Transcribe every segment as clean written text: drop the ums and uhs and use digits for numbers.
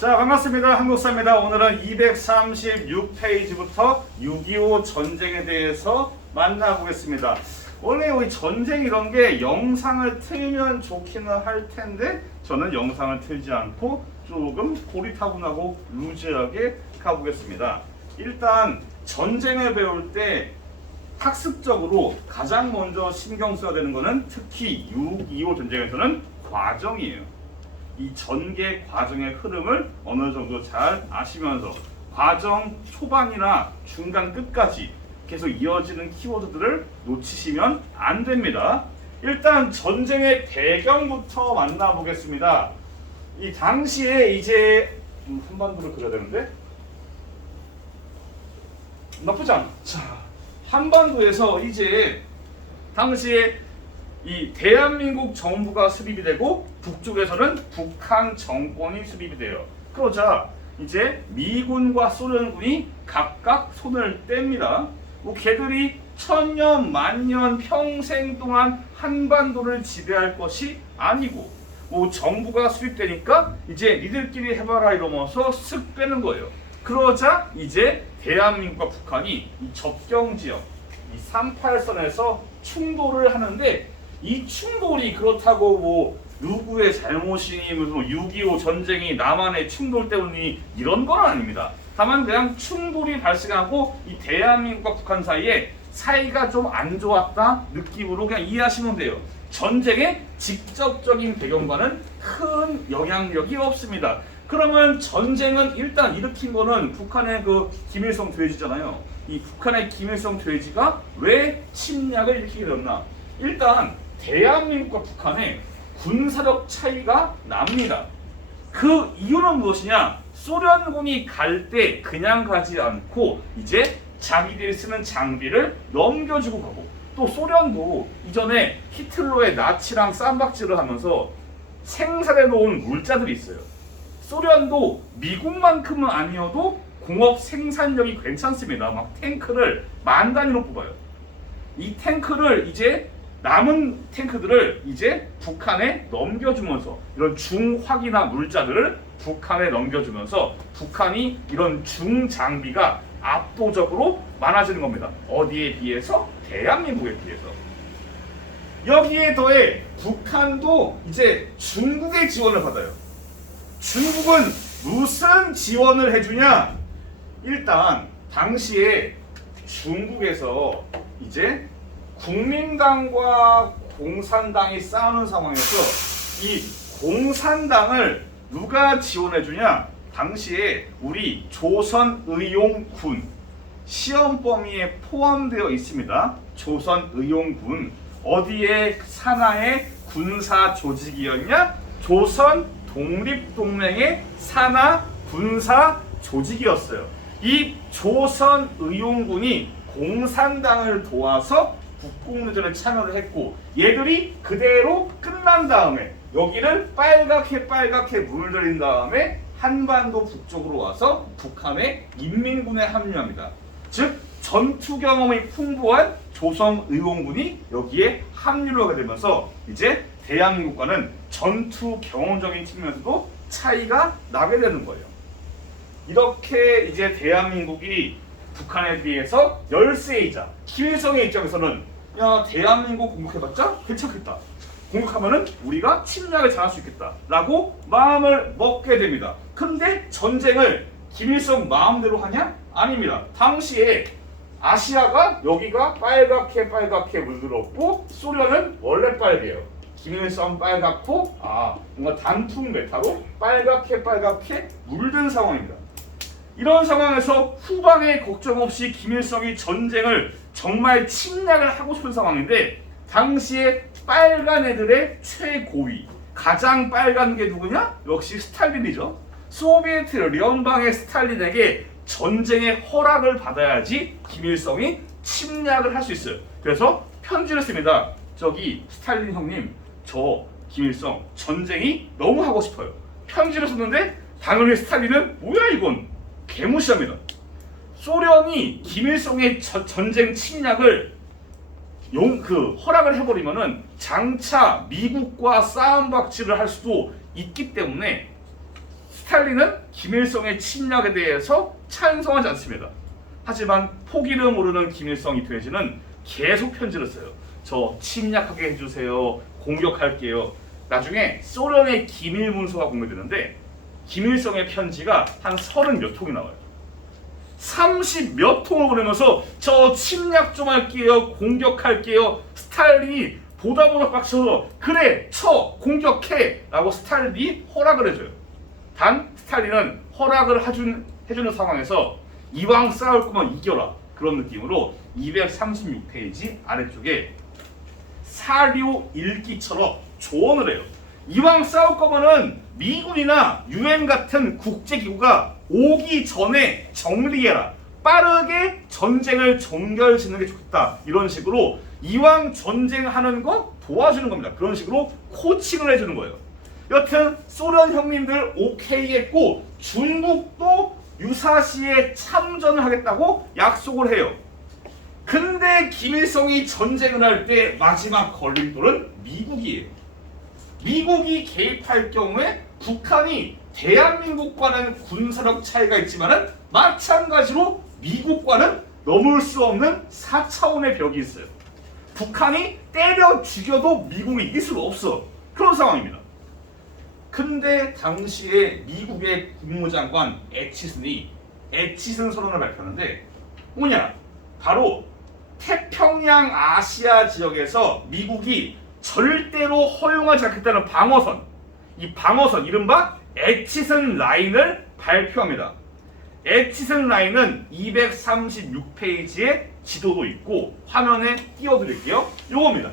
자, 반갑습니다. 한국사입니다. 오늘은 236페이지부터 6.25 전쟁에 대해서 만나보겠습니다. 원래 이 전쟁 이런 게 영상을 틀면 좋기는 할 텐데 저는 영상을 틀지 않고 조금 고리타분하고 루즈하게 가보겠습니다. 일단 전쟁을 배울 때 학습적으로 가장 먼저 신경 써야 되는 거는 특히 6.25 전쟁에서는 과정이에요. 이 전개 과정의 흐름을 어느 정도 잘 아시면서 과정 초반이나 중간 끝까지 계속 이어지는 키워드들을 놓치시면 안 됩니다. 일단 전쟁의 배경부터 만나보겠습니다. 이 당시에 이제 한반도를 그려야 되는데 나쁘지 않아. 자, 한반도에서 이제 당시에 이 대한민국 정부가 수립이 되고 북쪽에서는 북한 정권이 수립이 돼요. 그러자 이제 미군과 소련군이 각각 손을 뗍니다. 뭐 걔들이 천년 만년 평생 동안 한반도를 지배할 것이 아니고 뭐 정부가 수립되니까 이제 니들끼리 해봐라 이러면서 쓱 빼는 거예요. 그러자 이제 대한민국과 북한이 이 접경지역 이 38선에서 충돌을 하는데 이 충돌이 그렇다고 뭐 누구의 잘못이니 무슨 6.25 전쟁이 남한의 충돌 때문이 이런 건 아닙니다. 다만 그냥 충돌이 발생하고 이 대한민국과 북한 사이에 사이가 좀 안 좋았다 느낌으로 그냥 이해하시면 돼요. 전쟁의 직접적인 배경과는 큰 영향력이 없습니다. 그러면 전쟁은 일단 일으킨 거는 북한의 그 김일성 돼지잖아요. 이 북한의 김일성 돼지가 왜 침략을 일으키게 됐나? 일단 대한민국과 북한의 군사력 차이가 납니다. 그 이유는 무엇이냐? 소련군이 갈 때 그냥 가지 않고 이제 자기들이 쓰는 장비를 넘겨주고 가고 또 소련도 이전에 히틀러의 나치랑 쌈박질을 하면서 생산해 놓은 물자들이 있어요. 소련도 미국만큼은 아니어도 공업 생산력이 괜찮습니다. 막 탱크를 만 단위로 뽑아요. 이 탱크를 이제 남은 탱크들을 이제 북한에 넘겨주면서 이런 중화기나 물자들을 북한에 넘겨주면서 북한이 이런 중장비가 압도적으로 많아지는 겁니다. 어디에 비해서? 대한민국에 비해서. 여기에 더해 북한도 이제 중국의 지원을 받아요. 중국은 무슨 지원을 해주냐? 일단 당시에 중국에서 이제 국민당과 공산당이 싸우는 상황에서 이 공산당을 누가 지원해주냐? 당시에 우리 조선의용군 시험 범위에 포함되어 있습니다. 조선의용군 어디에 산하의 군사 조직이었냐? 조선 독립동맹의 산하 군사 조직이었어요. 이 조선의용군이 공산당을 도와서 국공내전에 참여를 했고 얘들이 그대로 끝난 다음에 여기를 빨갛게 물들인 다음에 한반도 북쪽으로 와서 북한의 인민군에 합류합니다. 즉 전투 경험이 풍부한 조선의용군이 여기에 합류를 하게 되면서 이제 대한민국과는 전투 경험적인 측면에서도 차이가 나게 되는 거예요. 이렇게 이제 대한민국이 북한에 비해서 열세이자 김일성의 입장에서는 야 대한민국 공격해봤자 괜찮겠다. 공격하면은 우리가 침략을 잘할 수 있겠다 라고 마음을 먹게 됩니다. 근데 전쟁을 김일성 마음대로 하냐? 아닙니다. 당시에 아시아가 여기가 빨갛게 물들었고 소련은 원래 빨개요. 김일성 빨갛고 뭔가 단풍 메타로 빨갛게 물든 상황입니다. 이런 상황에서 후방에 걱정 없이 김일성이 전쟁을 정말 침략을 하고 싶은 상황인데 당시에 빨간 애들의 최고위 가장 빨간 게 누구냐? 역시 스탈린이죠. 소비에트 연방의 스탈린에게 전쟁의 허락을 받아야지 김일성이 침략을 할 수 있어요. 그래서 편지를 씁니다. 저기 스탈린 형님, 저 김일성 전쟁이 너무 하고 싶어요. 편지를 썼는데 당연히 스탈린은 뭐야 이건 개무시합니다. 소련이 김일성의 전쟁 침략을 허락을 해버리면은 장차 미국과 싸움박질을 할 수도 있기 때문에 스탈린은 김일성의 침략에 대해서 찬성하지 않습니다. 하지만 포기를 모르는 김일성 이토해지는 계속 편지를 써요. 저 침략하게 해주세요. 공격할게요. 나중에 소련의 기밀 문서가 공개되는데 김일성의 편지가 한 30몇 통이 나와요. 30몇 통을 보내면서 저 침략 좀 할게요. 공격할게요. 스탈린이 보다 빡쳐서 그래 쳐 공격해 라고 스탈린이 허락을 해줘요. 단 스탈린은 허락을 해주는 상황에서 이왕 싸울 거면 이겨라 그런 느낌으로 236페이지 아래쪽에 사료 일기처럼 조언을 해요. 이왕 싸울 거면은 미군이나 UN 같은 국제기구가 오기 전에 정리해라. 빠르게 전쟁을 종결짓는 게 좋겠다. 이런 식으로 이왕 전쟁하는 거 도와주는 겁니다. 그런 식으로 코칭을 해주는 거예요. 여튼 소련 형님들 오케이 했고 중국도 유사시에 참전을 하겠다고 약속을 해요. 근데 김일성이 전쟁을 할 때 마지막 걸림돌은 미국이에요. 미국이 개입할 경우에 북한이 대한민국과는 군사력 차이가 있지만 마찬가지로 미국과는 넘을 수 없는 4차원의 벽이 있어요. 북한이 때려 죽여도 미국이 이길 수가 없어. 그런 상황입니다. 근데 당시에 미국의 국무장관 애치슨 선언을 발표하는데 뭐냐? 바로 태평양 아시아 지역에서 미국이 절대로 허용하지 않겠다는 방어선, 이 방어선 이른바 애치슨 라인을 발표합니다. 애치슨 라인은 236페이지에 지도도 있고 화면에 띄워드릴게요. 요겁니다.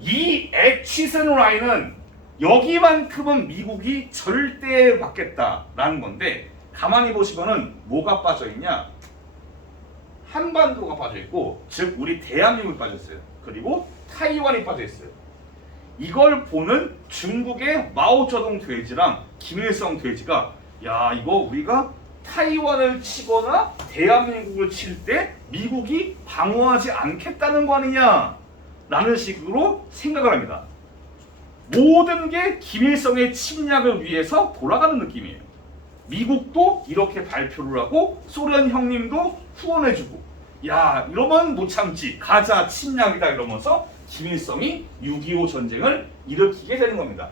이 애치슨 라인은 여기만큼은 미국이 절대 막겠다라는 건데 가만히 보시면은 뭐가 빠져있냐? 한반도가 빠져있고 즉 우리 대한민국이 빠져있어요. 그리고 타이완이 빠져있어요. 이걸 보는 중국의 마오쩌둥 돼지랑 김일성 돼지가 야 이거 우리가 타이완을 치거나 대한민국을 칠 때 미국이 방어하지 않겠다는 거 아니냐 라는 식으로 생각을 합니다. 모든 게 김일성의 침략을 위해서 돌아가는 느낌이에요. 미국도 이렇게 발표를 하고 소련 형님도 후원해주고 야 이러면 못 참지 가자 침략이다 이러면서 김일성이 6.25 전쟁을 일으키게 되는 겁니다.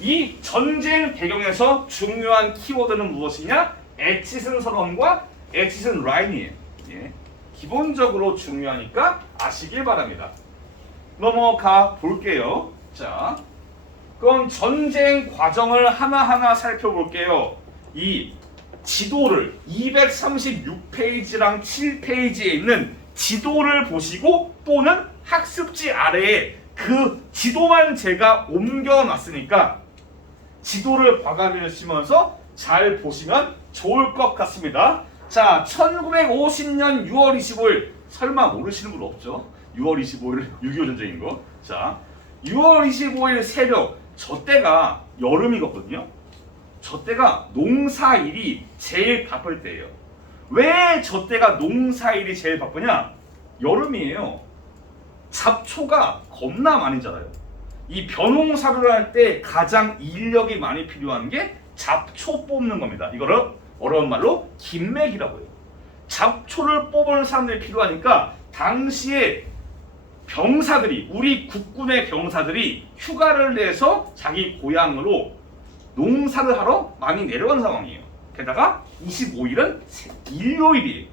이 전쟁 배경에서 중요한 키워드는 무엇이냐? 애치슨 선언과 애치슨 라인이에요. 예. 기본적으로 중요하니까 아시길 바랍니다. 넘어가 볼게요. 자, 그럼 전쟁 과정을 하나하나 살펴볼게요. 이 지도를 236페이지랑 7페이지에 있는 지도를 보시고 또는 학습지 아래에 그 지도만 제가 옮겨놨으니까 지도를 봐가면서 잘 보시면 좋을 것 같습니다. 자, 1950년 6월 25일 설마 모르시는 분 없죠? 6월 25일 6.25 전쟁인 거. 자, 6월 25일 새벽 저 때가 여름이거든요. 저 때가 농사일이 제일 바쁠 때예요. 왜 저 때가 농사일이 제일 바쁘냐? 여름이에요. 잡초가 겁나 많이 자라요. 이 벼농사를 할 때 가장 인력이 많이 필요한 게 잡초 뽑는 겁니다. 이거를 어려운 말로 김맥이라고 해요. 잡초를 뽑을 사람들이 필요하니까 당시에 병사들이 우리 국군의 병사들이 휴가를 내서 자기 고향으로 농사를 하러 많이 내려간 상황이에요. 게다가 25일은 일요일이에요.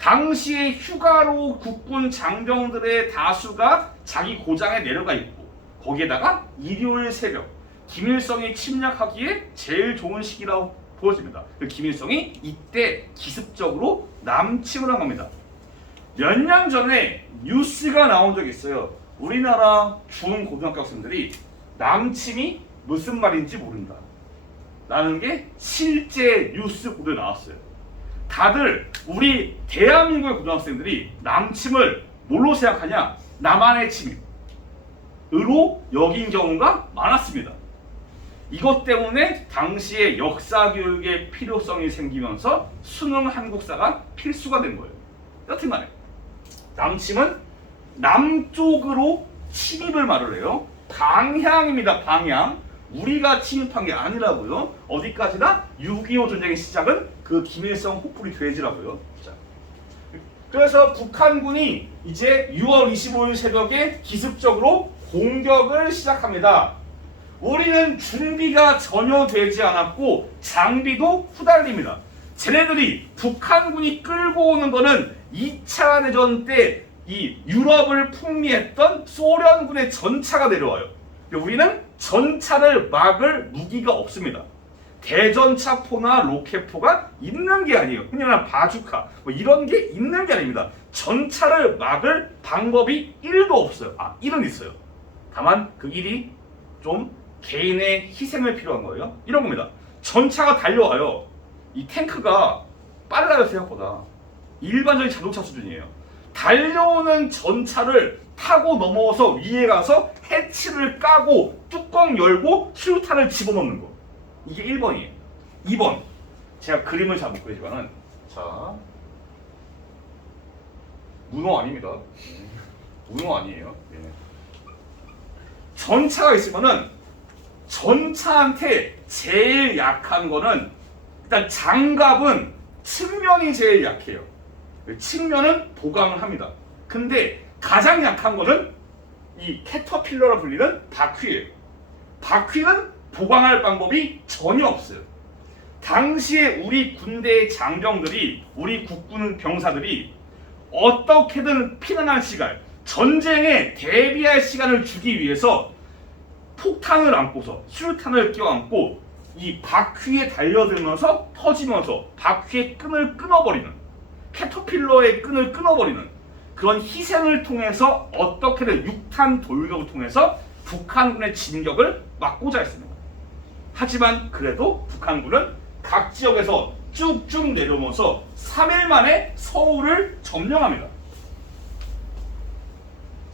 당시에 휴가로 국군 장병들의 다수가 자기 고장에 내려가 있고 거기에다가 일요일 새벽 김일성이 침략하기에 제일 좋은 시기라고 보여집니다. 김일성이 이때 기습적으로 남침을 한 겁니다. 몇 년 전에 뉴스가 나온 적이 있어요. 우리나라 중고등학교 학생들이 남침이 무슨 말인지 모른다 라는 게 실제 뉴스 보도에 나왔어요. 다들 우리 대한민국의 고등학생들이 남침을 뭘로 생각하냐? 남한의 침입으로 여긴 경우가 많았습니다. 이것 때문에 당시에 역사 교육의 필요성이 생기면서 수능 한국사가 필수가 된 거예요. 여튼간에 남침은 남쪽으로 침입을 말을 해요. 방향입니다. 방향. 우리가 침입한 게 아니라고요. 어디까지나 6.25 전쟁의 시작은 그 김일성 혹부리 돼지라고요. 자, 그래서 북한군이 이제 6월 25일 새벽에 기습적으로 공격을 시작합니다. 우리는 준비가 전혀 되지 않았고 장비도 후달립니다. 쟤네들이 북한군이 끌고 오는 거는 2차 대전 때 이 유럽을 풍미했던 소련군의 전차가 내려와요. 우리는 전차를 막을 무기가 없습니다. 대전차포나 로켓포가 있는 게 아니에요. 그냥 바주카 뭐 이런 게 있는 게 아닙니다. 전차를 막을 방법이 1도 없어요. 아, 1은 있어요. 다만 그 1이 좀 개인의 희생을 필요한 거예요. 이런 겁니다. 전차가 달려와요. 이 탱크가 빨라요, 생각보다. 일반적인 자동차 수준이에요. 달려오는 전차를 타고 넘어서 위에 가서 해치를 까고 뚜껑 열고 수류탄을 집어넣는 거. 이게 1번이에요. 2번. 제가 그림을 잘 못 그리지만은 자, 문어 아닙니다. 문어 아니에요. 네. 전차가 있으면은 전차한테 제일 약한 거는 일단 장갑은 측면이 제일 약해요. 측면은 보강을 합니다. 근데 가장 약한 거는 이 캐터필러라 불리는 바퀴예요. 바퀴는 보강할 방법이 전혀 없어요. 당시에 우리 군대의 장병들이, 우리 국군 병사들이 어떻게든 피난할 시간, 전쟁에 대비할 시간을 주기 위해서 폭탄을 안고서 수류탄을 껴안고 이 바퀴에 달려들면서 터지면서 바퀴의 끈을 끊어버리는, 캐터필러의 끈을 끊어버리는 그런 희생을 통해서 어떻게든 6탄 돌격을 통해서 북한군의 진격을 막고자 했습니다. 하지만 그래도 북한군은 각 지역에서 쭉쭉 내려오면서 3일 만에 서울을 점령합니다.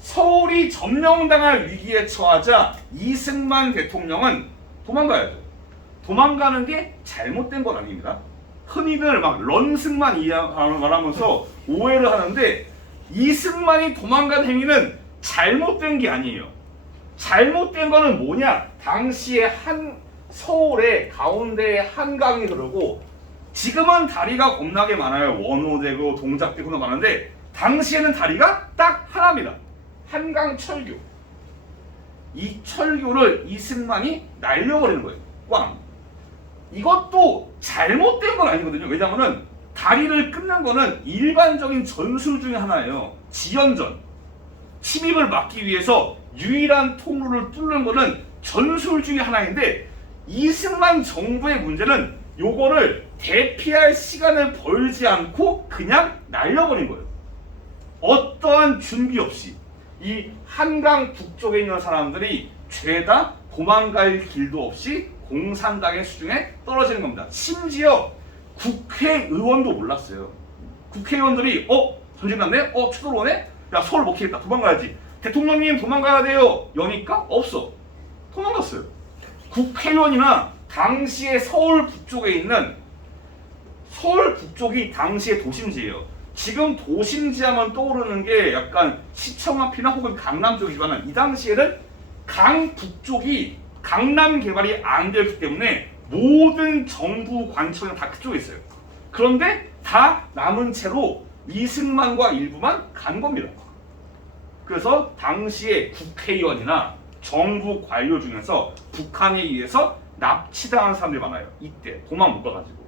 서울이 점령당할 위기에 처하자 이승만 대통령은 도망가야죠. 도망가는 게 잘못된 건 아닙니다. 흔히들 막 런승만 말하면서 오해를 하는데 이승만이 도망간 행위는 잘못된 게 아니에요. 잘못된 거는 뭐냐? 당시에 서울의 가운데에 한강이 흐르고 지금은 다리가 겁나게 많아요. 원호대교, 동작대교가 많은데 당시에는 다리가 딱 하나입니다. 한강 철교. 이 철교를 이승만이 날려버리는 거예요. 꽝. 이것도 잘못된 건 아니거든요. 왜냐면은 다리를 끊는 거는 일반적인 전술 중에 하나예요. 지연전. 침입을 막기 위해서 유일한 통로를 뚫는 거는 전술 중에 하나인데 이승만 정부의 문제는 요거를 대피할 시간을 벌지 않고 그냥 날려버린 거예요. 어떠한 준비 없이 이 한강 북쪽에 있는 사람들이 죄다 도망갈 길도 없이 공산당의 수중에 떨어지는 겁니다. 심지어 국회의원도 몰랐어요. 국회의원들이 전쟁 났네? 추돌오네? 야, 서울 못 키겠다. 도망가야지. 대통령님 도망가야 돼요. 여니까? 없어. 도망갔어요. 국회의원이나 당시에 서울 북쪽에 있는, 서울 북쪽이 당시의 도심지예요. 지금 도심지 하면 떠오르는 게 약간 시청 앞이나 혹은 강남 쪽이지만 이 당시에는 강 북쪽이 강남 개발이 안 되었기 때문에 모든 정부 관청이 다 그쪽에 있어요. 그런데 다 남은 채로 이승만과 일부만 간 겁니다. 그래서 당시에 국회의원이나 정부 관료 중에서 북한에 의해서 납치당한 사람들이 많아요. 이때 도망 못 가가지고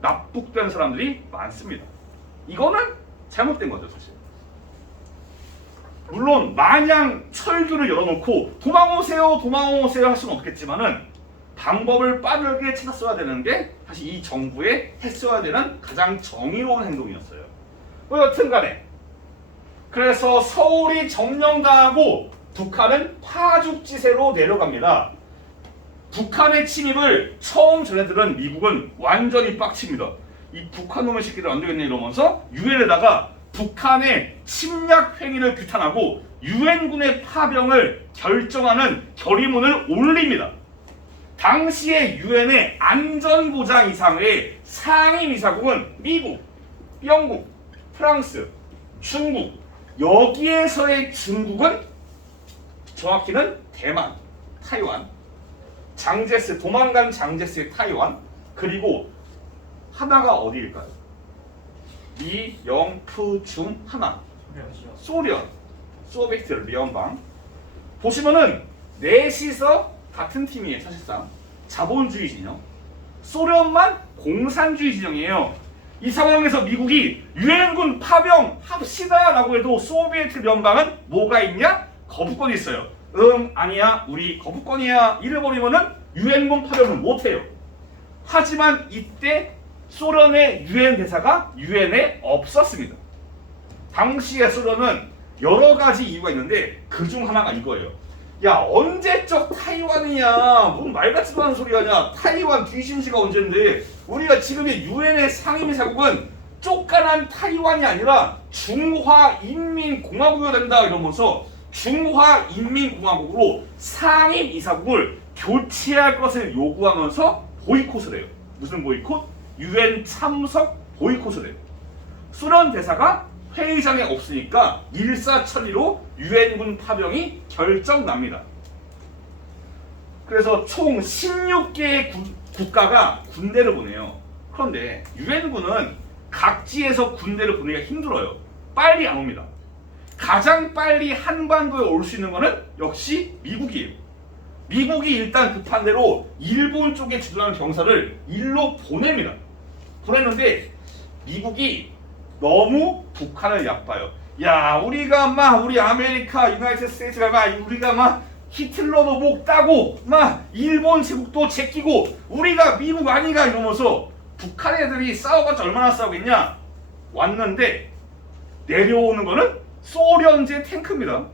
납북된 사람들이 많습니다. 이거는 잘못된 거죠, 사실. 물론 마냥 철교를 열어놓고 도망오세요 할 수는 없겠지만은 방법을 빠르게 찾았어야 되는 게 사실 이 정부에 했어야 되는 가장 정의로운 행동이었어요. 여튼 간에 그래서 서울이 점령당하고 북한은 파죽지세로 내려갑니다. 북한의 침입을 처음 전해들은 미국은 완전히 빡칩니다. 이 북한 놈의 새끼들 안 되겠네 이러면서 유엔에다가 북한의 침략 행위를 규탄하고 유엔군의 파병을 결정하는 결의문을 올립니다. 당시에 유엔의 안전보장이사회의 상임이사국은 미국, 영국, 프랑스, 중국, 여기에서의 중국은 정확히는 대만, 타이완, 장제스, 도망간 장제스의 타이완, 그리고 하나가 어디일까요? 미, 영, 푸, 중 하나. 소련, 소비에트 연방. 보시면은 넷이서 같은 팀이에요. 사실상 자본주의 진영. 소련만 공산주의 진영이에요. 이 상황에서 미국이 유엔군 파병 합시다라고 해도 소비에트 연방은 뭐가 있냐? 거부권이 있어요. 아니야, 우리 거부권이야. 이래버리면은 유엔군 파병을 못해요. 하지만 이때 소련의 유엔 대사가 유엔에 없었습니다. 당시의 소련은 여러 가지 이유가 있는데 그 중 하나가 이거예요. 야, 언제적 타이완이냐? 뭔 말 같지도 않은 소리 하냐? 타이완 귀신지가 언젠데? 우리가 지금의 유엔의 상임이사국은 쪼까난 타이완이 아니라 중화인민공화국이 된다 이러면서 중화인민공화국으로 상임이사국을 교체할 것을 요구하면서 보이콧을 해요. 무슨 보이콧? 유엔 참석 보이콧을 해요. 소련 대사가 회의장에 없으니까 일사천리로 유엔군 파병이 결정납니다. 그래서 총 16개의 국가가 군대를 보내요. 그런데 유엔군은 각지에서 군대를 보내기가 힘들어요. 빨리 안 옵니다. 가장 빨리 한반도에 올 수 있는 것은 역시 미국이에요. 미국이 일단 급한 대로 일본 쪽에 주둔하는 병사를 일로 보냅니다. 보냈는데 미국이 너무 북한을 얕봐요. 야, 우리가 막 우리 아메리카, 유나이티드 스테이츠가 막 우리가 막 히틀러도 목 따고 막 일본 제국도 제끼고 우리가 미국 아니가 이러면서 북한 애들이 싸워봤자 얼마나 싸우겠냐? 왔는데 내려오는 거는 소련제 탱크입니다.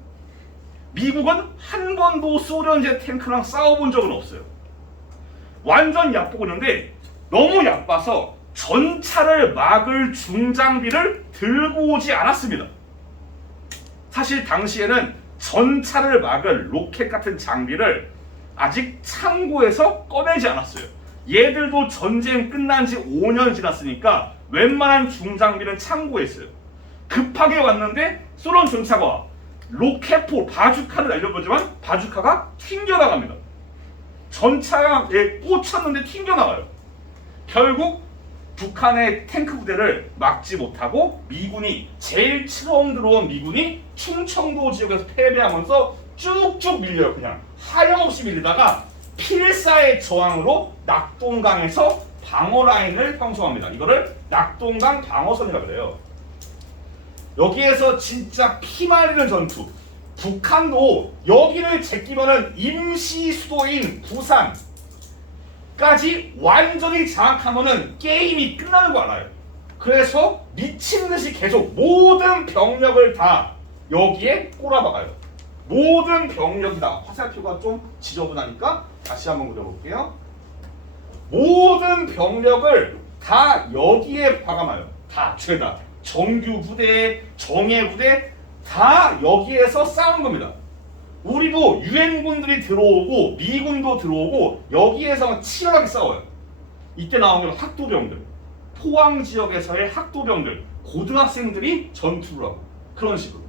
미국은 한 번도 소련제 탱크랑 싸워본 적은 없어요. 완전 얕보고 있는데 너무 얕봐서 전차를 막을 중장비를 들고 오지 않았습니다. 사실 당시에는 전차를 막을 로켓 같은 장비를 아직 창고에서 꺼내지 않았어요. 얘들도 전쟁 끝난 지 5년 지났으니까 웬만한 중장비는 창고에 있어요. 급하게 왔는데 소련 전차가 와. 로켓포, 바주카를 날려보지만 바주카가 튕겨나갑니다. 전차에 꽂혔는데 튕겨나가요. 결국 북한의 탱크 부대를 막지 못하고 미군이 제일 처음 들어온 미군이 충청도 지역에서 패배하면서 쭉쭉 밀려요. 그냥 하염없이 밀리다가 필사의 저항으로 낙동강에서 방어 라인을 형성합니다. 이거를 낙동강 방어선이라고 그래요. 여기에서 진짜 피말리는 전투. 북한도 여기를 제끼면은 임시 수도인 부산 까지 완전히 장악하면은 게임이 끝나는 거 알아요. 그래서 미친 듯이 계속 모든 병력을 다 여기에 꼬라박아요. 모든 병력이 다. 화살표가 좀 지저분하니까 다시 한번 그려볼게요. 모든 병력을 다 여기에 박아놔요. 다 죄다. 정규 부대, 정예 부대 다 여기에서 싸우는 겁니다. 우리도 유엔군들이 들어오고 미군도 들어오고 여기에서 치열하게 싸워요. 이때 나오는 학도병들, 포항 지역에서의 학도병들, 고등학생들이 전투를 하고 그런 식으로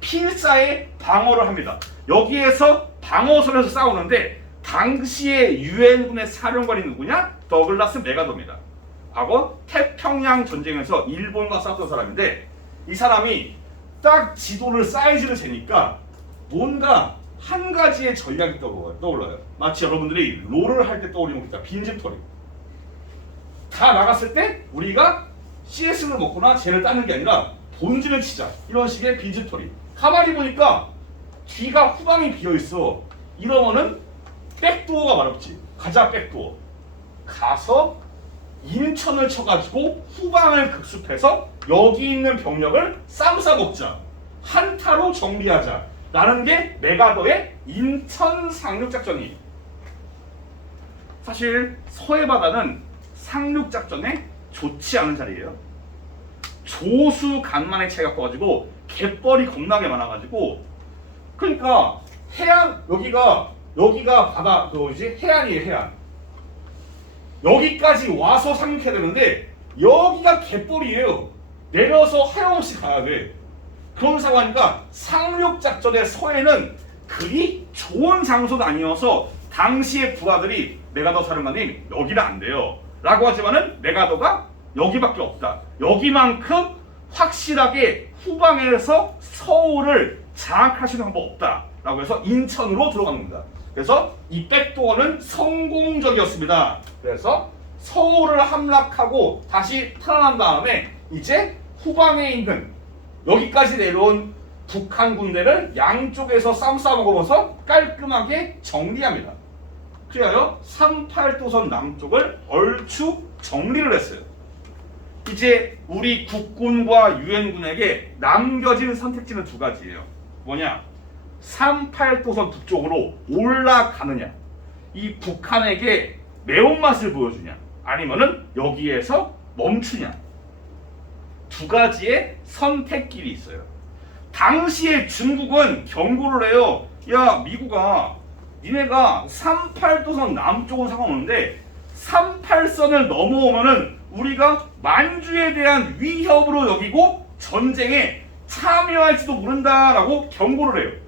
필사의 방어를 합니다. 여기에서 방어선에서 싸우는데 당시의 유엔군의 사령관이 누구냐? 더글라스 메가더입니다. 과거 태평양 전쟁에서 일본과 싸웠던 사람인데 이 사람이 딱 지도를 사이즈를 재니까 뭔가 한 가지의 전략이 떠올라요. 마치 여러분들이 롤을 할 때 떠올리는 거 빈집털이. 다 나갔을 때 우리가 CS를 먹거나 쟤를 따는 게 아니라 본진을 치자. 이런 식의 빈집털이. 가만히 보니까 뒤가 후방이 비어있어. 이러면은 백도어가 마렵지. 가자 백도어. 가서 인천을 쳐가지고 후방을 급습해서 여기 있는 병력을 쌈 싸먹자. 한타로 정리하자. 라는 게 메가더의 인천 상륙작전이에요. 사실 서해바다는 상륙작전에 좋지 않은 자리예요. 조수 간만의 차이가 커가지고 갯벌이 겁나게 많아가지고 그러니까 해안 여기가 바다 그거지 해안이에요. 해안. 여기까지 와서 상륙해야 되는데 여기가 갯벌이에요. 내려서 하염없이 가야 돼. 그런 상황이니까 상륙작전의 서해는 그리 좋은 장소가 아니어서 당시의 부하들이 메가더 사령관님 여기는 안 돼요 라고 하지만은 메가더가 여기밖에 없다. 여기만큼 확실하게 후방에서 서울을 장악할 수 있는 방법 없다 라고 해서 인천으로 들어간 겁니다. 그래서 이 백도어는 성공적이었습니다. 그래서 서울을 함락하고 다시 탈환한 다음에 이제 후방에 있는 여기까지 내려온 북한 군대를 양쪽에서 싸먹어서 깔끔하게 정리합니다. 그리하여 38도선 남쪽을 얼추 정리를 했어요. 이제 우리 국군과 유엔군에게 남겨진 선택지는 두 가지예요. 뭐냐? 38도선 북쪽으로 올라가느냐, 이 북한에게 매운맛을 보여주냐, 아니면은 여기에서 멈추냐. 두 가지의 선택길이 있어요. 당시에 중국은 경고를 해요. 야, 미국아, 니네가 38도선 남쪽은 상관없는데 38선을 넘어오면은 우리가 만주에 대한 위협으로 여기고 전쟁에 참여할지도 모른다라고 경고를 해요.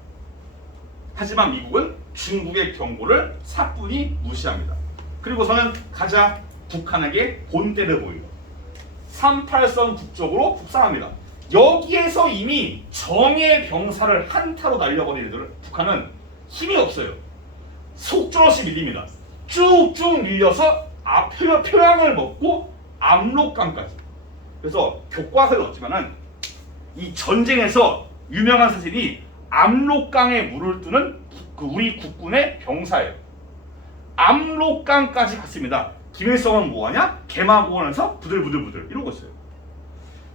하지만 미국은 중국의 경고를 사뿐히 무시합니다. 그리고서는 가자, 북한에게 본때를 보이고 38선 북쪽으로 북상합니다. 여기에서 이미 정예 병사를 한타로 날려버리는 북한은 힘이 없어요. 속절없이 밀립니다. 쭉쭉 밀려서 표량을 먹고 압록강까지. 그래서 교과서에 없지만은 이 전쟁에서 유명한 사진이 압록강에 물을 뜨는 우리 국군의 병사예요. 압록강까지 갔습니다. 김일성은 뭐하냐? 개마공원에서 부들부들 이러고 있어요.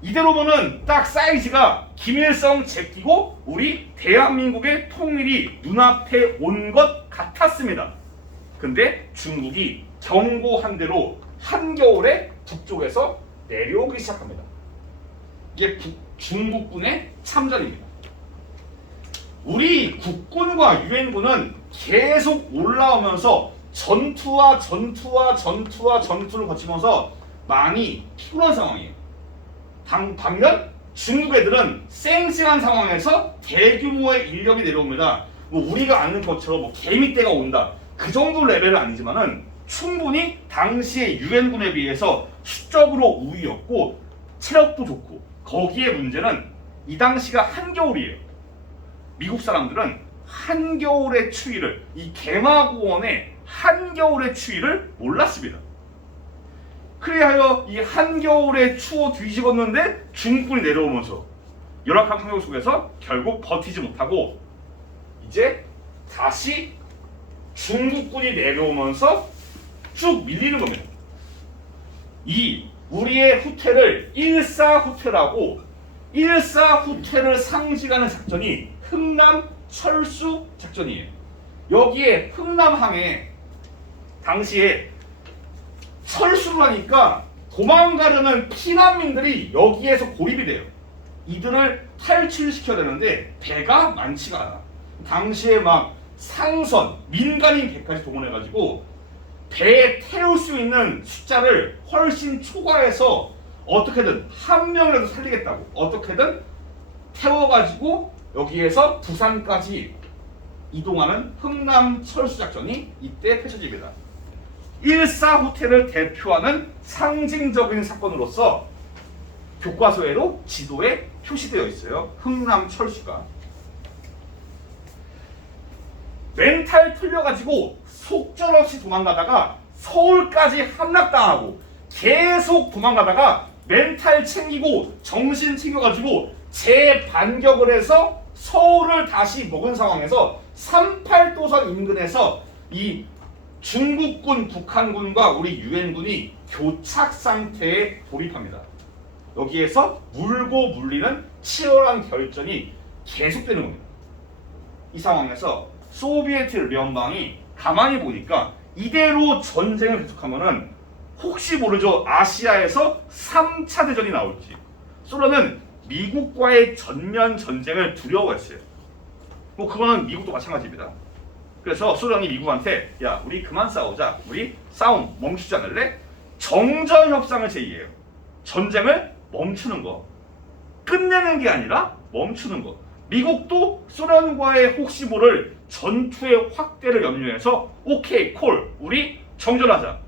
이대로 보면 딱 사이즈가 김일성 제끼고 우리 대한민국의 통일이 눈앞에 온 것 같았습니다. 근데 중국이 경고한 대로 한겨울에 북쪽에서 내려오기 시작합니다. 이게 중국군의 참전입니다. 우리 국군과 유엔군은 계속 올라오면서 전투를 거치면서 많이 피곤한 상황이에요. 반면 중국 애들은 쌩쌩한 상황에서 대규모의 인력이 내려옵니다. 뭐 우리가 아는 것처럼 뭐 개미떼가 온다 그 정도 레벨은 아니지만은 충분히 당시의 유엔군에 비해서 수적으로 우위였고 체력도 좋고, 거기에 문제는 이 당시가 한겨울이에요. 미국 사람들은 한겨울의 추위를, 이 개마고원의 한겨울의 추위를 몰랐습니다. 그리하여 이 한겨울에 추워 뒤집었는데 중국군이 내려오면서 열악한 환경 속에서 결국 버티지 못하고 이제 다시 중국군이 내려오면서 쭉 밀리는 겁니다. 이 우리의 후퇴를 일사후퇴라고, 일사후퇴를 상징하는 작전이 흥남 철수 작전이에요. 여기에 흥남항에 당시에 철수를 하니까 도망가려는 피난민들이 여기에서 고립이 돼요. 이들을 탈출시켜야 되는데 배가 많지가 않아. 당시에 막 상선, 민간인 배까지 동원해가지고 배에 태울 수 있는 숫자를 훨씬 초과해서 어떻게든 한 명이라도 살리겠다고 어떻게든 태워가지고 여기에서 부산까지 이동하는 흥남 철수 작전이 이때 펼쳐집니다. 일사후퇴를 대표하는 상징적인 사건으로서 교과서에도 지도에 표시되어 있어요. 흥남 철수가. 멘탈 틀려가지고 속절없이 도망가다가 서울까지 함락당하고 계속 도망가다가 멘탈 챙기고 정신 챙겨가지고 재반격을 해서 서울을 다시 먹은 상황에서 38도선 인근에서 이 중국군, 북한군과 우리 유엔군이 교착 상태에 돌입합니다. 여기에서 물고 물리는 치열한 결전이 계속되는 겁니다. 이 상황에서 소비에트聯邦이 가만히 보니까 이대로 전쟁을 계속하면은 혹시 모르죠. 아시아에서 3차 대전이 나올지. 소련은 미국과의 전면 전쟁을 두려워했어요. 뭐 그거는 미국도 마찬가지입니다. 그래서 소련이 미국한테 야, 우리 그만 싸우자. 우리 싸움 멈추지 않을래? 정전 협상을 제의해요. 전쟁을 멈추는 거. 끝내는 게 아니라 멈추는 거. 미국도 소련과의 혹시 모를 전투의 확대를 염려해서 오케이 콜 우리 정전하자.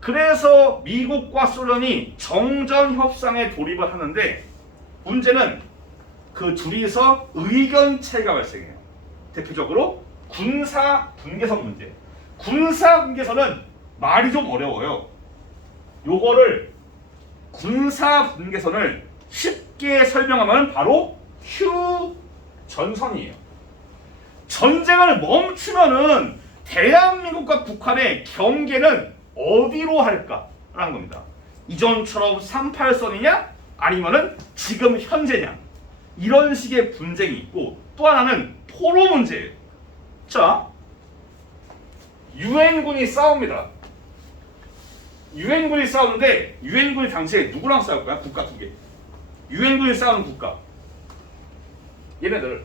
그래서 미국과 소련이 정전 협상에 돌입을 하는데 문제는 그 둘이서 의견 차이가 발생해요. 대표적으로 군사 분계선 문제. 군사 분계선은 말이 좀 어려워요. 요거를 군사 분계선을 쉽게 설명하면 바로 휴전선이에요. 전쟁을 멈추면은 대한민국과 북한의 경계는 어디로 할까라는 겁니다. 이전처럼 38선이냐 아니면은 지금 현재냐 이런 식의 분쟁이 있고 또 하나는 포로 문제예요. 자, 유엔군이 싸웁니다. 유엔군이 싸우는데 유엔군이 당시에 누구랑 싸울 거야? 국가 두 개. 유엔군이 싸우는 국가. 얘네들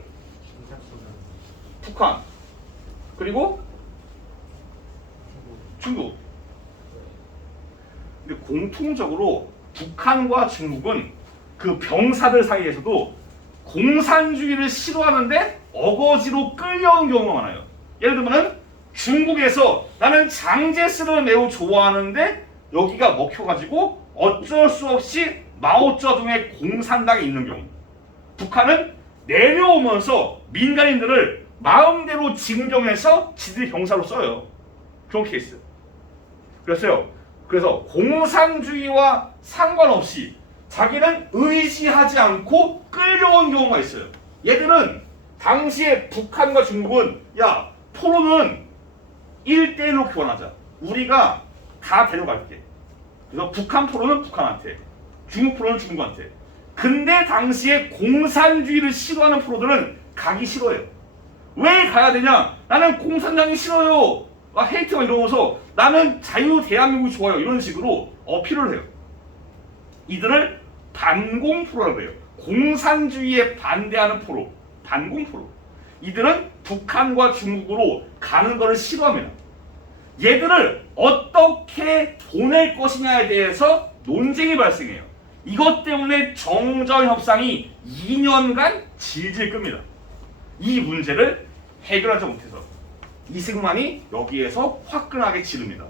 북한 그리고 중국. 근데 공통적으로 북한과 중국은 그 병사들 사이에서도 공산주의를 싫어하는데 어거지로 끌려온 경우가 많아요. 예를 들면 중국에서 나는 장제스를 매우 좋아하는데 여기가 먹혀가지고 어쩔 수 없이 마오쩌둥의 공산당에 있는 경우. 북한은 내려오면서 민간인들을 마음대로 징병해서 지들이 병사로 써요. 그런 케이스. 그래서 공산주의와 상관없이 자기는 의지하지 않고 끌려온 경우가 있어요. 얘들은 당시에 북한과 중국은 야 포로는 1대1로 교환하자. 우리가 다 데려갈게. 그래서 북한 포로는 북한한테, 중국 포로는 중국한테. 근데 당시에 공산주의를 싫어하는 포로들은 가기 싫어해요. 왜 가야 되냐? 나는 공산당이 싫어요. 헤이트가 이러면서 나는 자유 대한민국이 좋아요. 이런 식으로 어필을 해요. 이들을 반공포로라고 해요. 공산주의에 반대하는 포로. 반공포로. 이들은 북한과 중국으로 가는 것을 싫어합니다. 얘들을 어떻게 보낼 것이냐에 대해서 논쟁이 발생해요. 이것 때문에 정전협상이 2년간 질질 끕니다. 이 문제를 해결하지 못해서 이승만이 여기에서 화끈하게 지릅니다.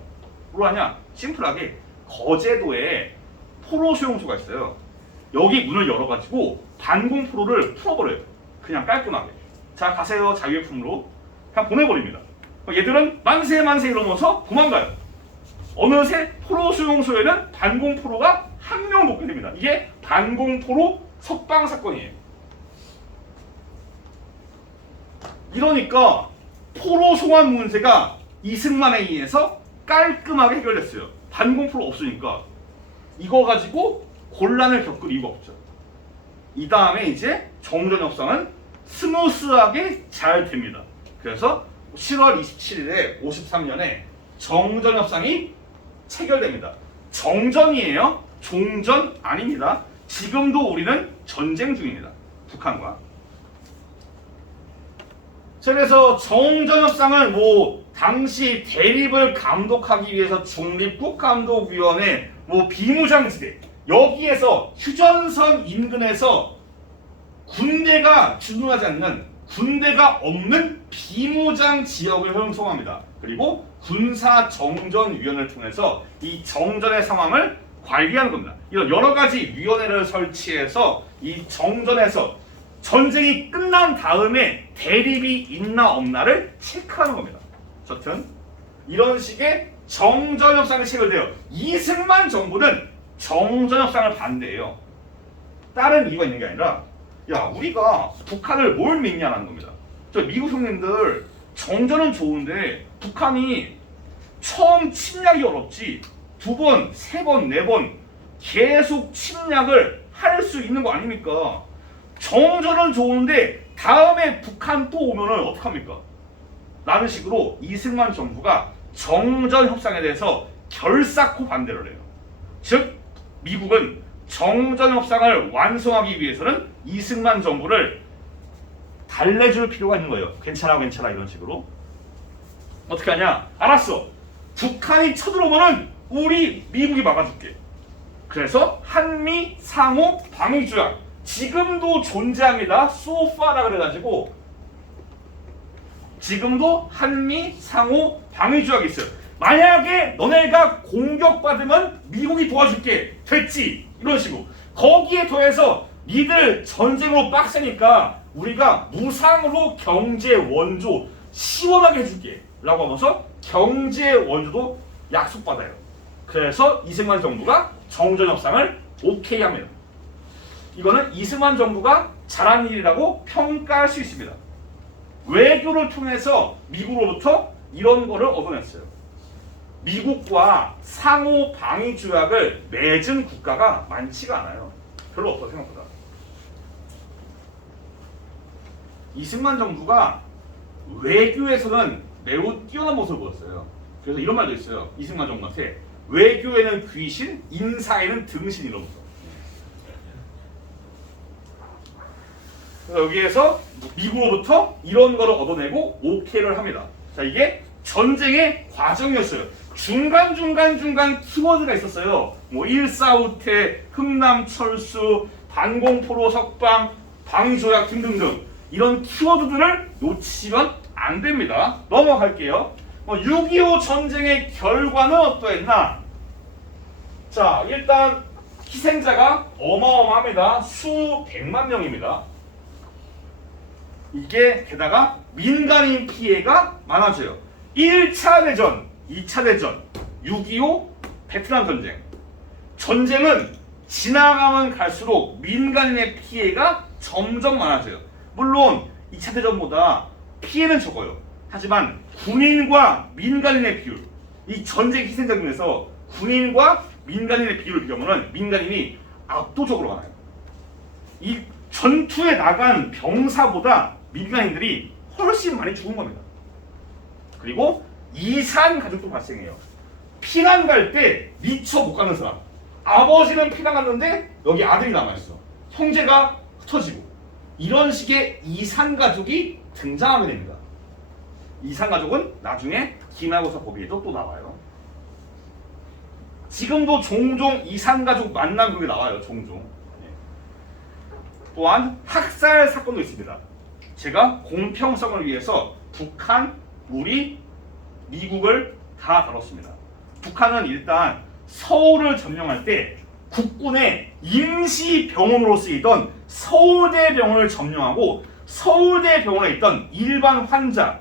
뭐하냐? 심플하게 거제도에 포로 수용소가 있어요. 여기 문을 열어가지고 반공포로를 풀어버려요. 그냥 깔끔하게. 자 가세요 자유의 품으로 그냥 보내버립니다. 얘들은 만세 만세 이러면서 도망가요. 어느새 포로 수용소에는 반공포로가 한 명 놓게 됩니다. 이게 반공포로 석방 사건이에요. 이러니까 포로 송환 문제가 이승만에 의해서 깔끔하게 해결됐어요. 반공포로 없으니까 이거 가지고 곤란을 겪을 이유가 없죠. 이 다음에 이제 정전협상은 스무스하게 잘 됩니다. 그래서 7월 27일에 53년에 정전협상이 체결됩니다. 정전이에요. 종전 아닙니다. 지금도 우리는 전쟁 중입니다. 북한과. 그래서 정전협상은 당시 대립을 감독하기 위해서 중립국감독위원회 비무장지대 여기에서 휴전선 인근에서 군대가 주둔하지 않는 군대가 없는 비무장 지역을 형성합니다. 그리고 군사정전위원회를 통해서 이 정전의 상황을 관리하는 겁니다. 이런 여러 가지 위원회를 설치해서 이 정전에서 전쟁이 끝난 다음에 대립이 있나 없나를 체크하는 겁니다. 여튼 이런 식의 정전협상이 체결돼요. 이승만 정부는 정전협상을 반대해요. 다른 이유가 있는 게 아니라 우리가 북한을 뭘 믿냐라는 겁니다. 저 미국 형님들 정전은 좋은데 북한이 처음 침략이 어렵지 두 번, 세 번, 네 번 계속 침략을 할 수 있는 거 아닙니까? 정전은 좋은데 다음에 북한 또 오면은 어떡합니까? 라는 식으로 이승만 정부가 정전 협상에 대해서 결사코 반대를 해요. 즉 미국은 정전 협상을 완성하기 위해서는 이승만 정부를 달래줄 필요가 있는 거예요. 괜찮아 이런 식으로. 어떻게 하냐? 알았어. 북한이 쳐들어오면은 우리 미국이 막아줄게. 그래서 한미 상호 방위조약 지금도 존재합니다. so far라 그래가지고 지금도 한미 상호 방위 조약이 있어요. 만약에 너네가 공격받으면 미국이 도와줄게. 됐지? 이런 식으로. 거기에 더해서 니들 전쟁으로 빡세니까 우리가 무상으로 경제 원조 시원하게 해줄게 라고 하면서 경제 원조도 약속받아요. 그래서 이승만 정부가 정전 협상을 오케이 합니다. 이거는 이승만 정부가 잘한 일이라고 평가할 수 있습니다. 외교를 통해서 미국으로부터 이런 거를 얻어냈어요. 미국과 상호 방위 조약을 맺은 국가가 많지가 않아요. 별로 없어 생각보다. 이승만 정부가 외교에서는 매우 뛰어난 모습을 보였어요. 그래서 이런 말도 있어요. 이승만 정부한테 외교에는 귀신, 인사에는 등신 이러면서. 그래서 여기에서 미국으로부터 이런 거를 얻어내고 오케이를 합니다. 자, 이게 전쟁의 과정이었어요. 중간 키워드가 있었어요. 뭐 일사후퇴, 흥남철수, 반공포로 석방, 방위조약 등등등 이런 키워드들을 놓치면 안 됩니다. 넘어갈게요. 6.25 전쟁의 결과는 어떠했나? 자, 일단 희생자가 어마어마합니다. 수백만 명입니다. 이게 게다가 민간인 피해가 많아져요. 1차 대전, 2차 대전, 6.25 베트남 전쟁. 전쟁은 지나가면 갈수록 민간인의 피해가 점점 많아져요. 물론 2차 대전보다 피해는 적어요. 하지만 군인과 민간인의 비율, 이 전쟁 희생자 중에서 군인과 민간인의 비율을 비교하면 민간인이 압도적으로 많아요. 이 전투에 나간 병사보다 민간인들이 훨씬 많이 죽은 겁니다. 그리고 이산 가족도 발생해요. 피난 갈 때 미처 못 가는 사람. 아버지는 피난 갔는데 여기 아들이 남아있어. 형제가 흩어지고. 이런 식의 이산 가족이 등장하게 됩니다. 이산 가족은 나중에 기말고사 법에도 또 나와요. 지금도 종종 이산 가족 만남 그게 나와요. 종종. 또한 학살 사건도 있습니다. 제가 공평성을 위해서 북한, 우리, 미국을 다 다뤘습니다. 북한은 일단 서울을 점령할 때 국군의 임시병원으로 쓰이던 서울대병원을 점령하고 서울대병원에 있던 일반 환자,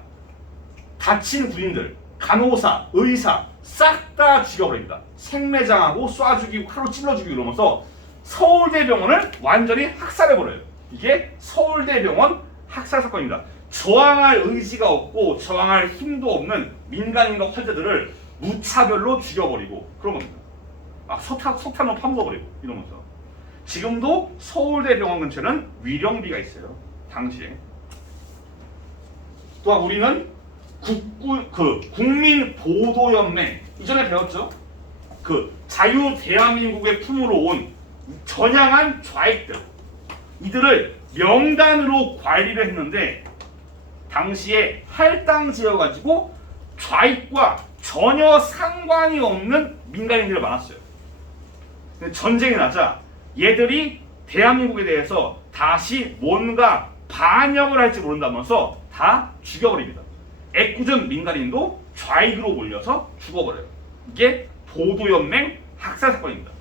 다친 군인들, 간호사, 의사 싹 다 죽여버립니다. 생매장하고 쏴 죽이고 칼로 찔러 죽이고 이러면서 서울대병원을 완전히 학살해버려요. 이게 서울대병원 학살 사건입니다. 저항할 의지가 없고 저항할 힘도 없는 민간인과 환자들을 무차별로 죽여버리고 그런 겁니다. 막 석탄으로 파묻어버리고 이러면서. 지금도 서울대병원 근처에는 위령비가 있어요. 당시에. 또한 우리는 국민보도연맹, 이전에 배웠죠? 자유대한민국의 품으로 온 전향한 좌익들, 이들을 명단으로 관리를 했는데 당시에 할당지어가지고 좌익과 전혀 상관이 없는 민간인들이 많았어요. 근데 전쟁이 나자 얘들이 대한민국에 대해서 다시 뭔가 반역을 할지 모른다면서 다 죽여버립니다. 애꿎은 민간인도 좌익으로 몰려서 죽어버려요. 이게 보도연맹 학살 사건입니다.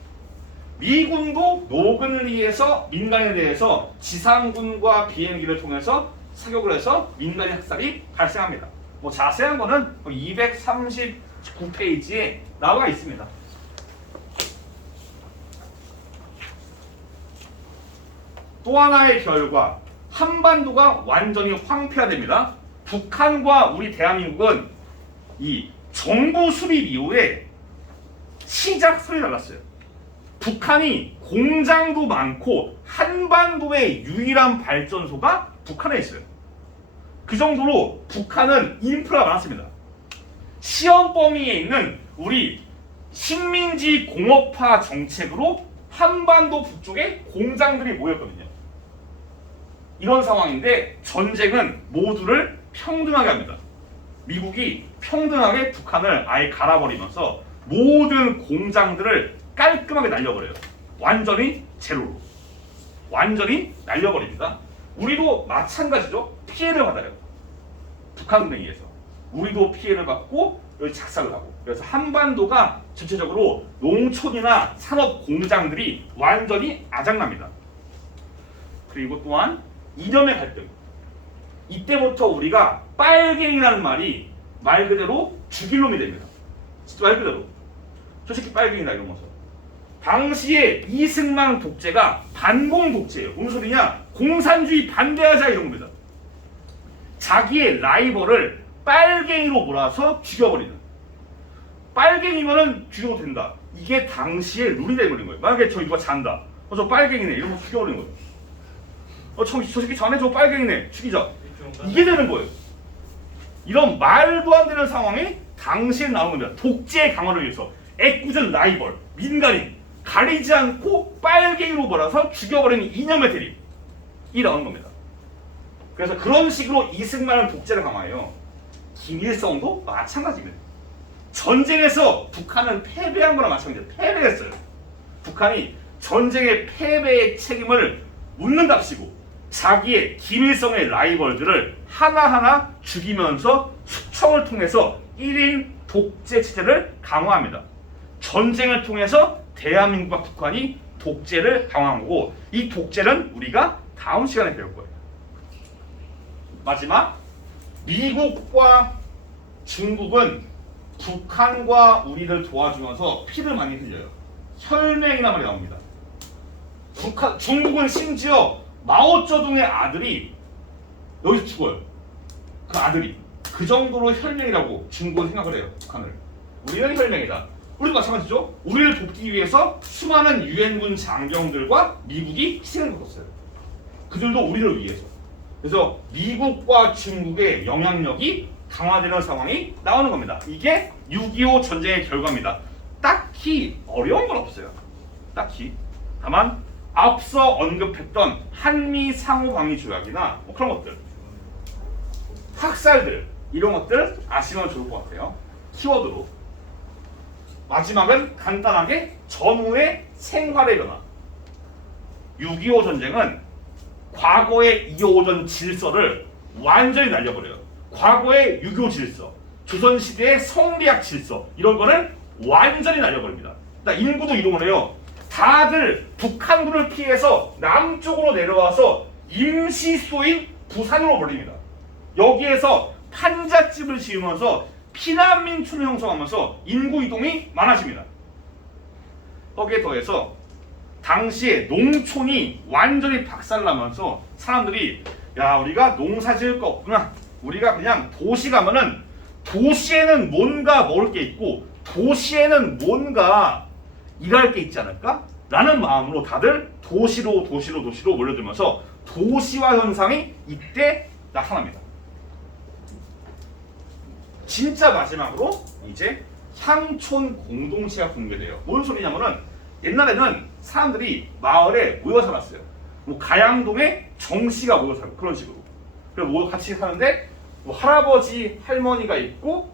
미군도 노근리에서 민간인에 대해서 지상군과 비행기를 통해서 사격을 해서 민간인 학살이 발생합니다. 뭐 자세한 거는 239페이지에 나와 있습니다. 또 하나의 결과, 한반도가 완전히 황폐화됩니다. 북한과 우리 대한민국은 이 정부 수립 이후에 시작선이 달랐어요. 북한이 공장도 많고 한반도의 유일한 발전소가 북한에 있어요. 그 정도로 북한은 인프라가 많았습니다. 시험 범위에 있는 우리 식민지 공업화 정책으로 한반도 북쪽에 공장들이 모였거든요. 이런 상황인데 전쟁은 모두를 평등하게 합니다. 미국이 평등하게 북한을 아예 갈아버리면서 모든 공장들을 깔끔하게 날려버려요. 완전히 제로로. 완전히 날려버립니다. 우리도 마찬가지죠. 피해를 받아요. 북한군에 의해서. 우리도 피해를 받고 여기 작살을 하고. 그래서 한반도가 전체적으로 농촌이나 산업 공장들이 완전히 아작납니다. 그리고 또한 이념의 갈등. 이때부터 우리가 빨갱이라는 말이 말 그대로 죽일 놈이 됩니다. 진짜 말 그대로. 저 새끼 빨갱이다 이러면서. 당시에 이승만 독재가 반공 독재예요. 무슨 소리냐? 공산주의 반대하자 이런 겁니다. 자기의 라이벌을 빨갱이로 몰아서 죽여버리는. 빨갱이면은 죽여도 된다. 이게 당시에 룰이 돼버린 거예요. 만약에 저 누가 잔다. 저 빨갱이네 이러면서 죽여버리는 거예요. 저 새끼 전에 저 빨갱이네 죽이자. 이게 되는 거예요. 이런 말도 안 되는 상황이 당시에 나온 겁니다. 독재의 강화를 위해서 애꿎은 라이벌, 민간인 가리지 않고 빨갱이로 몰아서 죽여버리는 이념의 대립이 나오는 겁니다. 그래서 그런 식으로 이승만은 독재를 강화해요. 김일성도 마찬가지입니다. 전쟁에서 북한은 패배한 거나 마찬가지예요. 패배했어요. 북한이 전쟁의 패배의 책임을 묻는답시고 자기의 김일성의 라이벌들을 하나하나 죽이면서 숙청을 통해서 1인 독재 체제를 강화합니다. 전쟁을 통해서 대한민국과 북한이 독재를 강화한 거고 이 독재는 우리가 다음 시간에 배울 거예요. 마지막, 미국과 중국은 북한과 우리를 도와주면서 피를 많이 흘려요. 혈맹이란 말이 나옵니다. 중국은 심지어 마오쩌둥의 아들이 여기서 죽어요. 그 아들이. 그 정도로 혈맹이라고 중국은 생각을 해요. 북한을. 우리는 혈맹이다. 우리도 마찬가지죠. 우리를 돕기 위해서 수많은 유엔군 장병들과 미국이 희생을 거뒀어요. 그들도 우리를 위해서. 그래서 미국과 중국의 영향력이 강화되는 상황이 나오는 겁니다. 이게 6.25 전쟁의 결과입니다. 딱히 어려운 건 없어요. 딱히. 다만 앞서 언급했던 한미 상호 방위 조약이나 뭐 그런 것들, 학살들 이런 것들 아시면 좋을 것 같아요. 키워드로. 마지막은 간단하게 전후의 생활의 변화. 6.25 전쟁은 과거의 이어오던 질서를 완전히 날려버려요. 과거의 유교 질서, 조선시대의 성리학 질서 이런 거를 완전히 날려버립니다. 인구도 이동을 해요. 다들 북한군을 피해서 남쪽으로 내려와서 임시수도인 부산으로 몰립니다. 여기에서 판잣집을 지으면서 피난민촌을 형성하면서 인구 이동이 많아집니다. 거기에 더해서 당시에 농촌이 완전히 박살나면서 사람들이 야 우리가 농사 지을 거 없구나. 우리가 그냥 도시 가면은 도시에는 뭔가 먹을 게 있고 도시에는 뭔가 일할 게 있지 않을까? 라는 마음으로 다들 도시로 몰려들면서 도시화 현상이 이때 나타납니다. 진짜 마지막으로 이제 향촌 공동체가 붕괴돼요. 뭔 소리냐면은 옛날에는 사람들이 마을에 모여 살았어요. 뭐 가양동에 정씨가 모여 살고 그런 식으로. 그래서 모여 같이 사는데 뭐 할아버지 할머니가 있고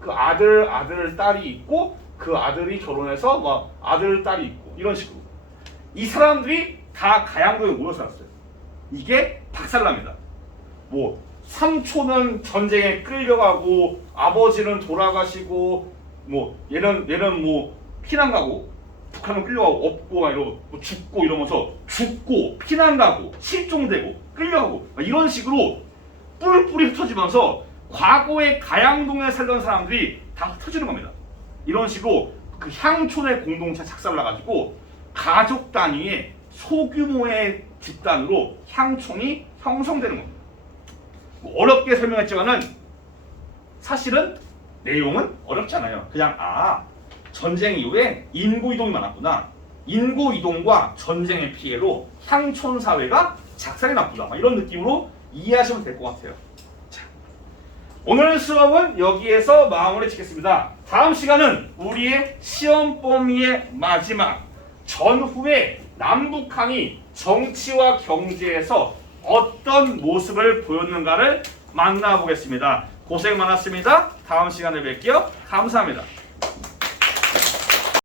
그 아들 딸이 있고 그 아들이 결혼해서 막 아들 딸이 있고 이런 식으로. 이 사람들이 다 가양동에 모여 살았어요. 이게 박살납니다. 뭐 삼촌은 전쟁에 끌려가고 아버지는 돌아가시고 뭐 얘는 뭐 피난 가고 북한은 끌려가고 없고 막 이러고 뭐 죽고 이러면서 죽고 피난 가고 실종되고 끌려가고 이런 식으로 뿔뿔이 흩어지면서 과거의 가양동에 살던 사람들이 다 흩어지는 겁니다. 이런 식으로 그 향촌의 공동체 작살나가지고 가족 단위의 소규모의 집단으로 향촌이 형성되는 겁니다. 어렵게 설명했지만은 사실은 내용은 어렵지 않아요. 그냥 전쟁 이후에 인구 이동이 많았구나. 인구 이동과 전쟁의 피해로 향촌 사회가 작살이 났구나. 이런 느낌으로 이해하시면 될 것 같아요. 자, 오늘 수업은 여기에서 마무리 짓겠습니다. 다음 시간은 우리의 시험 범위의 마지막 전후에 남북한이 정치와 경제에서 어떤 모습을 보였는가를 만나보겠습니다. 고생 많았습니다. 다음 시간에 뵐게요. 감사합니다.